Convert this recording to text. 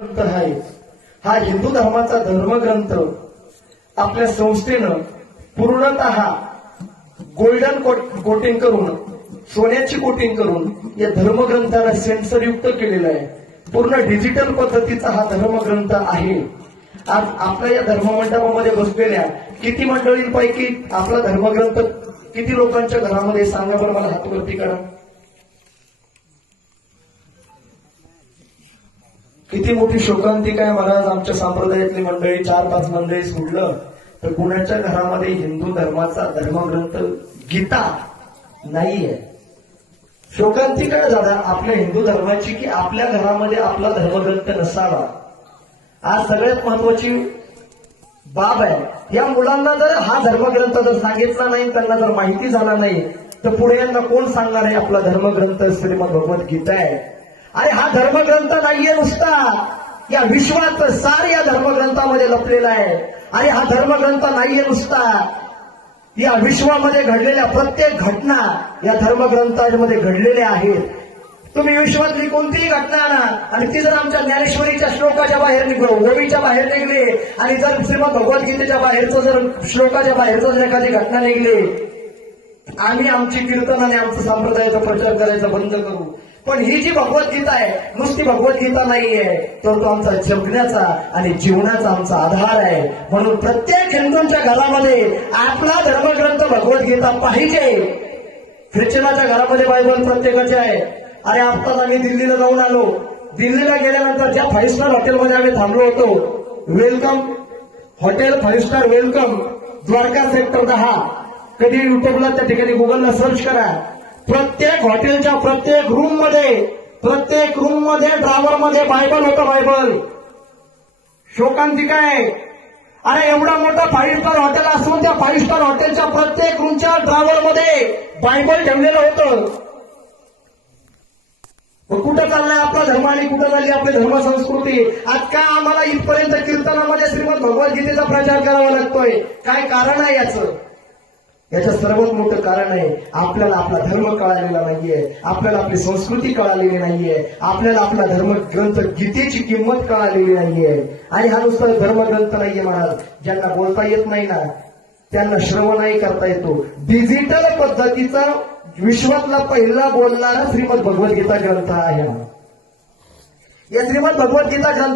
ग्रंथ आहे हा हिंदू धर्माचा धर्मग्रंथ आपल्या संस्थेनं पूर्णतः गोल्डन कोटिंग करून सोन्याची कोटिंग करून या धर्मग्रंथाला सेन्सरयुक्त केलेलं आहे। पूर्ण डिजिटल पद्धतीचा हा धर्मग्रंथ आहे। आज आपल्या या धर्ममंडपामध्ये बसलेल्या किती मंडळींपैकी आपला धर्मग्रंथ किती लोकांच्या घरामध्ये सांगा बरं, मला हातवरती करा। किती मोठी शोकांतिका आहे महाराज, आमच्या संप्रदायातली मंडळी 4-5 मंडळी सोडलं तर कुणाच्या घरामध्ये हिंदू धर्माचा धर्मग्रंथ गीता नाहीये। शोकांतिका झाला आपल्या हिंदू धर्माची की आपल्या घरामध्ये आपला धर्मग्रंथ नसावा। आज सगळ्यात महत्वाची बाब आहे, या मुलांना जर हा धर्मग्रंथ जर सांगितला नाही, त्यांना जर माहिती झाला नाही तर पुढे यांना कोण सांगणार आहे आपला धर्मग्रंथ श्रीमद भगवद्गीता आहे। अरे हा धर्मग्रंथ नाहीये नुसता, या विश्वाचं सार या धर्मग्रंथामध्ये लपलेला आहे। अरे हा धर्मग्रंथ नाहीये नुसता, या विश्वामध्ये घडलेल्या प्रत्येक घटना या धर्मग्रंथामध्ये घडलेल्या आहेत। तुम्ही विश्वातली कोणतीही घटना आणा आणि ती जर आमच्या ज्ञानेश्वरीच्या श्लोकाच्या बाहेर ओवीच्या बाहेर निघली आणि जर श्रीमद भगवद्गीतेच्या बाहेरचं जर श्लोकाच्या बाहेरचं जर एखादी घटना निघली, आम्ही आमची कीर्तनाने आमचा संप्रदायाचा प्रचार करायचा बंद करू। पण ही जी भगवद्गीता आहे नुसती भगवद्गीता नाहीये, तर तो आमचा जगण्याचा आणि जीवनाचा आमचा आधार आहे। म्हणून प्रत्येक हिंदूंच्या घरामध्ये आपला धर्मग्रंथ भगवद्गीता पाहिजे। ख्रिश्चनाच्या घरामध्ये बायबल प्रत्येकाचे आहे। अरे आत्ताच आम्ही दिल्लीला जाऊन आलो, दिल्लीला गेल्यानंतर ज्या 5 स्टार हॉटेलमध्ये आम्ही थांबलो होतो, welcome hotel 5 star welcome Dwarka sector 10, कधी युट्यूबला त्या ठिकाणी गुगलला सर्च करा। प्रत्येक हॉटेलच्या प्रत्येक रूम मध्ये ड्रायव्हर मध्ये बायबल होतं, बायबल। शोकांतिका आहे, अरे एवढा मोठा 5 स्टार हॉटेल असून त्या 5 स्टार हॉटेलच्या प्रत्येक रूमच्या ड्रायव्हर मध्ये बायबल ठेवलेलं होतं। मग कुठं चाललाय आपला धर्म आणि कुठं झाली आपली धर्म संस्कृती? आज का आम्हाला इथपर्यंत कीर्तनामध्ये श्रीमद भगवद्गीतेचा प्रचार करावा लागतोय? काय कारण आहे याचं सर्वात मोठं कारण आहे आपल्याला आपला धर्म कळालेला नाहीये, आपल्याला आपली संस्कृती कळालेली नाहीये, आपल्याला आपला धर्मग्रंथ गीतेची किंमत कळालेली नाहीये। आणि हा नुसता धर्मग्रंथ नाहीये महाराज, ज्यांना बोलता येत नाही ना त्यांना श्रवणही करता येतो। डिजिटल पद्धतीचा विश्वातला पहिला बोलणारा श्रीमद भगवद्गीता ग्रंथ आहे। या श्रीमद भगवद्गीता ग्रंथ